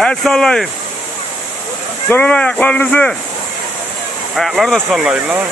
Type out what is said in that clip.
El sallayın. Sonra ayaklarınızı. Ayakları da sallayın lan.